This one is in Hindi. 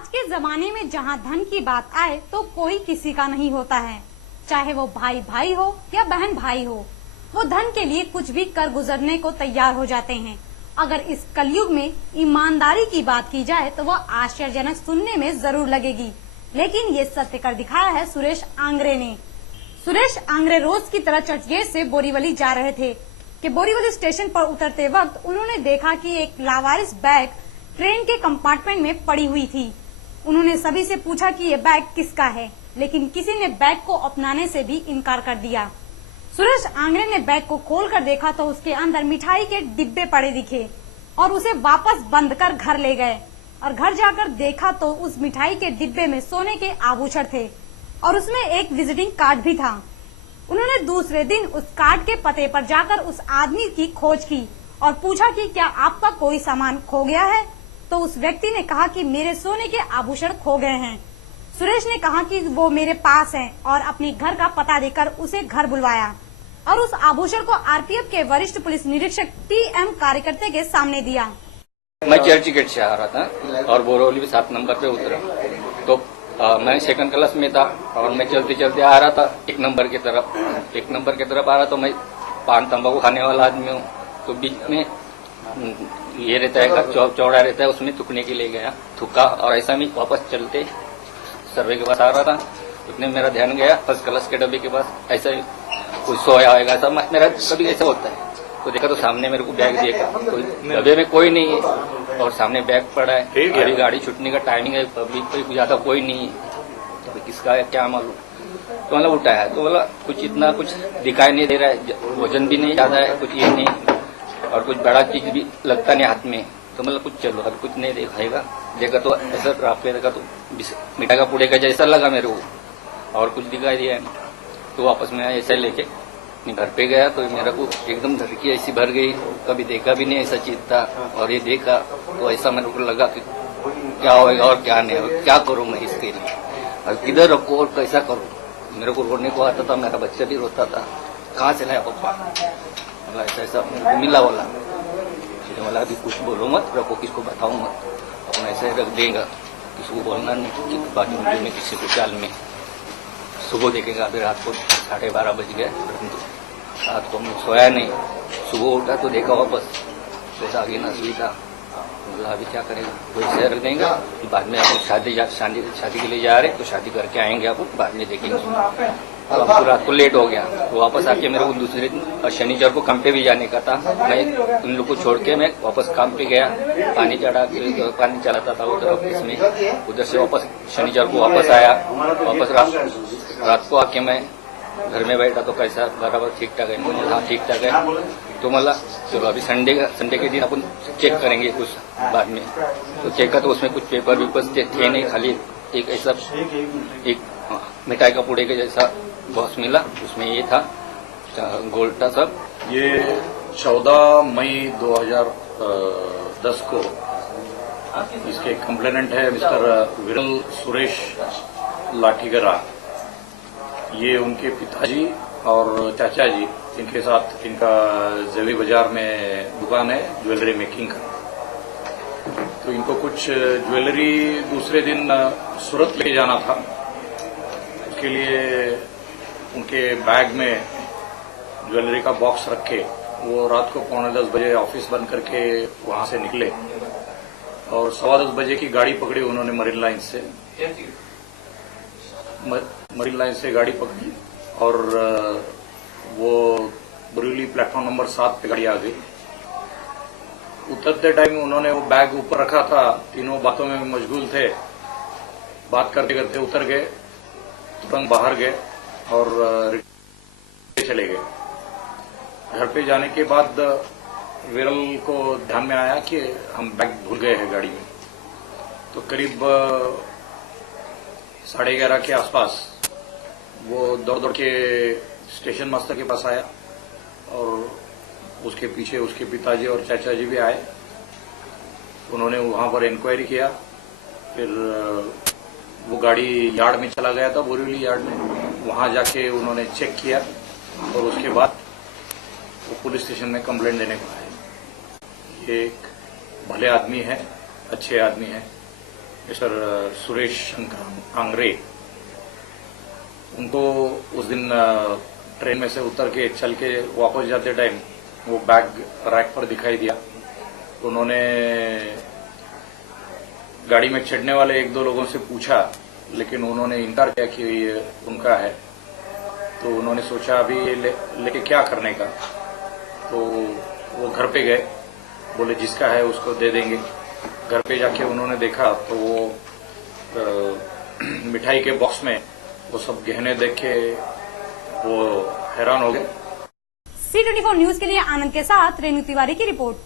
आज के जमाने में जहाँ धन की बात आए तो कोई किसी का नहीं होता है, चाहे वो भाई भाई हो या बहन भाई हो। वो धन के लिए कुछ भी कर गुजरने को तैयार हो जाते हैं। अगर इस कलयुग में ईमानदारी की बात की जाए तो वह आश्चर्यजनक सुनने में जरूर लगेगी, लेकिन ये सत्य कर दिखाया है सुरेश आंग्रे ने। सुरेश आंग्रे रोज की तरह चर्चगेट से बोरीवली जा रहे थे कि बोरीवली स्टेशन पर उतरते वक्त उन्होंने देखा कि एक लावारिस बैग ट्रेन के कंपार्टमेंट में पड़ी हुई थी। उन्होंने सभी से पूछा कि ये बैग किसका है, लेकिन किसी ने बैग को अपनाने से भी इनकार कर दिया। सुरेश आंग्रे ने बैग को खोलकर देखा तो उसके अंदर मिठाई के डिब्बे पड़े दिखे और उसे वापस बंद कर घर ले गए और घर जाकर देखा तो उस मिठाई के डिब्बे में सोने के आभूषण थे और उसमें एक विजिटिंग कार्ड भी था। उन्होंने दूसरे दिन उस कार्ड के पते पर जाकर उस आदमी की खोज की और पूछा कि क्या आपका कोई सामान खो गया है, तो उस व्यक्ति ने कहा कि मेरे सोने के आभूषण खो गए हैं। सुरेश ने कहा कि वो मेरे पास हैं और अपने घर का पता देकर उसे घर बुलवाया और उस आभूषण को आरपीएफ के वरिष्ठ पुलिस निरीक्षक टीएम कार्यकर्ता के सामने दिया। मैं चर्चगेट से आ रहा था और बोरीवली 7 नंबर पे उतरा तो मैं सेकंड क्लास में था और मैं चलते चलते आ रहा था एक नंबर की तरफ आ रहा तो मैं पान तंबाकू खाने वाला आदमी हूँ, तो बीच में ये रहता है चौड़ा रहता है, उसमें थूकने के लिए गया, थूका और ऐसा मैं वापस चलते सर्वे के पास आ रहा था। उतने मेरा ध्यान गया फर्स्ट क्लास के डब्बे के पास, ऐसा कुछ सोया होगा सब मेरा कभी ऐसा होता है। तो देखा तो सामने मेरे को बैग देखा, कोई डब्बे में कोई नहीं है और सामने बैग पड़ा है। अभी गाड़ी छूटने का टाइमिंग है, पब्लिक कोई ज्यादा कोई नहीं है, तो किसका है क्या मालूम। तो मतलब उठाया तो बोला कुछ इतना कुछ दिखाई नहीं दे रहा है, वजन भी नहीं ज्यादा है, कुछ ये नहीं और कुछ बड़ा चीज भी लगता नहीं हाथ में। तो मतलब कुछ चलो अभी कुछ नहीं दिखाएगा, देखा तो ऐसा रात पे देखा तो मिठाई का पुड़े का जैसा लगा मेरे को और कुछ दिखाई दिया है। तो वापस में ऐसा लेके घर पे गया तो मेरा को एकदम धड़की ऐसी भर गई, कभी देखा भी नहीं ऐसा चीज था और ये देखा तो ऐसा मेरे को लगा कि क्या होगा और क्या नहीं होगा, क्या करूँ मैं इसके लिए और किधर रखूँ और कैसा करूँ। मेरे को रोने को आता था, मेरा बच्चा भी रोता था, कहाँ से लाया पप्पा, ऐसा ऐसा मिला बोला। बोला अभी कुछ बोलो मत, रखो किसको बताओ मत, अपना ऐसे रख देगा, किसी को बोलना नहीं, बाकी में किसी को चाल में। सुबह देखेगा अभी रात को 12:30 बज गए, रात को मैं सोया नहीं, सुबह उठा तो देखा वापस पैसा आगे ना सुई था। बोला अभी क्या करेगा, वही रख देंगे, बाद में आप शादी के लिए जा रहे तो शादी करके आएंगे, आप बाद में देखेंगे। तो आपको रात को लेट हो गया तो वापस आके मेरे को दूसरे दिन शनिवार को काम पे भी जाने का था। मैं उन लोग को छोड़ के मैं वापस काम पे गया, पानी चलाता था उधर ऑफिस में, उधर से वापस शनिवार को वापस आया। वापस रात को आके मैं घर में बैठा तो कैसा बराबर ठीक ठाक है, हाँ ठीक ठाक है। तो मतलब चलो अभी संडे के दिन अपन चेक करेंगे कुछ बाद में। तो चेक का तो उसमें कुछ पेपर वेपर थे नहीं, खाली एक ऐसा एक मिठाई का पुड़े के जैसा बॉक्स मिला, उसमें ये था गोल्ड था सब। ये 14 मई 2010 को इसके कंप्लेनेंट है मिस्टर विरल सुरेश लाठीगरा। ये उनके पिताजी और चाचा जी, इनके साथ इनका जेवी बाजार में दुकान है ज्वेलरी मेकिंग का। तो इनको कुछ ज्वेलरी दूसरे दिन सूरत ले जाना था, उसके लिए उनके बैग में ज्वेलरी का बॉक्स रखे वो रात को 9:45 बजे ऑफिस बंद करके वहां से निकले और 10:15 बजे की गाड़ी पकड़ी उन्होंने मरीन लाइन से गाड़ी पकड़ी और वो बोरीवली प्लेटफॉर्म नंबर 7 पे गाड़ी आ गई। उतरते टाइम उन्होंने वो बैग ऊपर रखा था, तीनों बातों में मशगूल थे, बात करते करते उतर गए, तुरंत बाहर गए और चले गए। घर पे जाने के बाद विरल को ध्यान में आया कि हम बैग भूल गए हैं गाड़ी में। तो करीब 11:30 के आसपास वो दौड़ के स्टेशन मास्टर के पास आया और उसके पीछे उसके पिताजी और चाचा जी भी आए। उन्होंने वहां पर इंक्वायरी किया, फिर वो गाड़ी यार्ड में चला गया था, बोरीवली यार्ड में। वहां जाके उन्होंने चेक किया और उसके बाद वो पुलिस स्टेशन में कंप्लेंट देने को आए। ये एक भले आदमी है, अच्छे आदमी है, मिस्टर सुरेश आंग्रे, उनको उस दिन ट्रेन में से उतर के चल के वापस जाते टाइम वो बैग रैक पर दिखाई दिया। उन्होंने गाड़ी में चढ़ने वाले एक दो लोगों से पूछा, लेकिन उन्होंने इनकार किया कि ये उनका है। तो उन्होंने सोचा अभी लेके क्या करने का, तो वो घर पे गए, बोले जिसका है उसको दे देंगे। घर पे जाके उन्होंने देखा तो वो मिठाई के बॉक्स में वो सब गहने देख के वो हैरान हो गए। C24 न्यूज के लिए आनंद के साथ रेणु तिवारी की रिपोर्ट।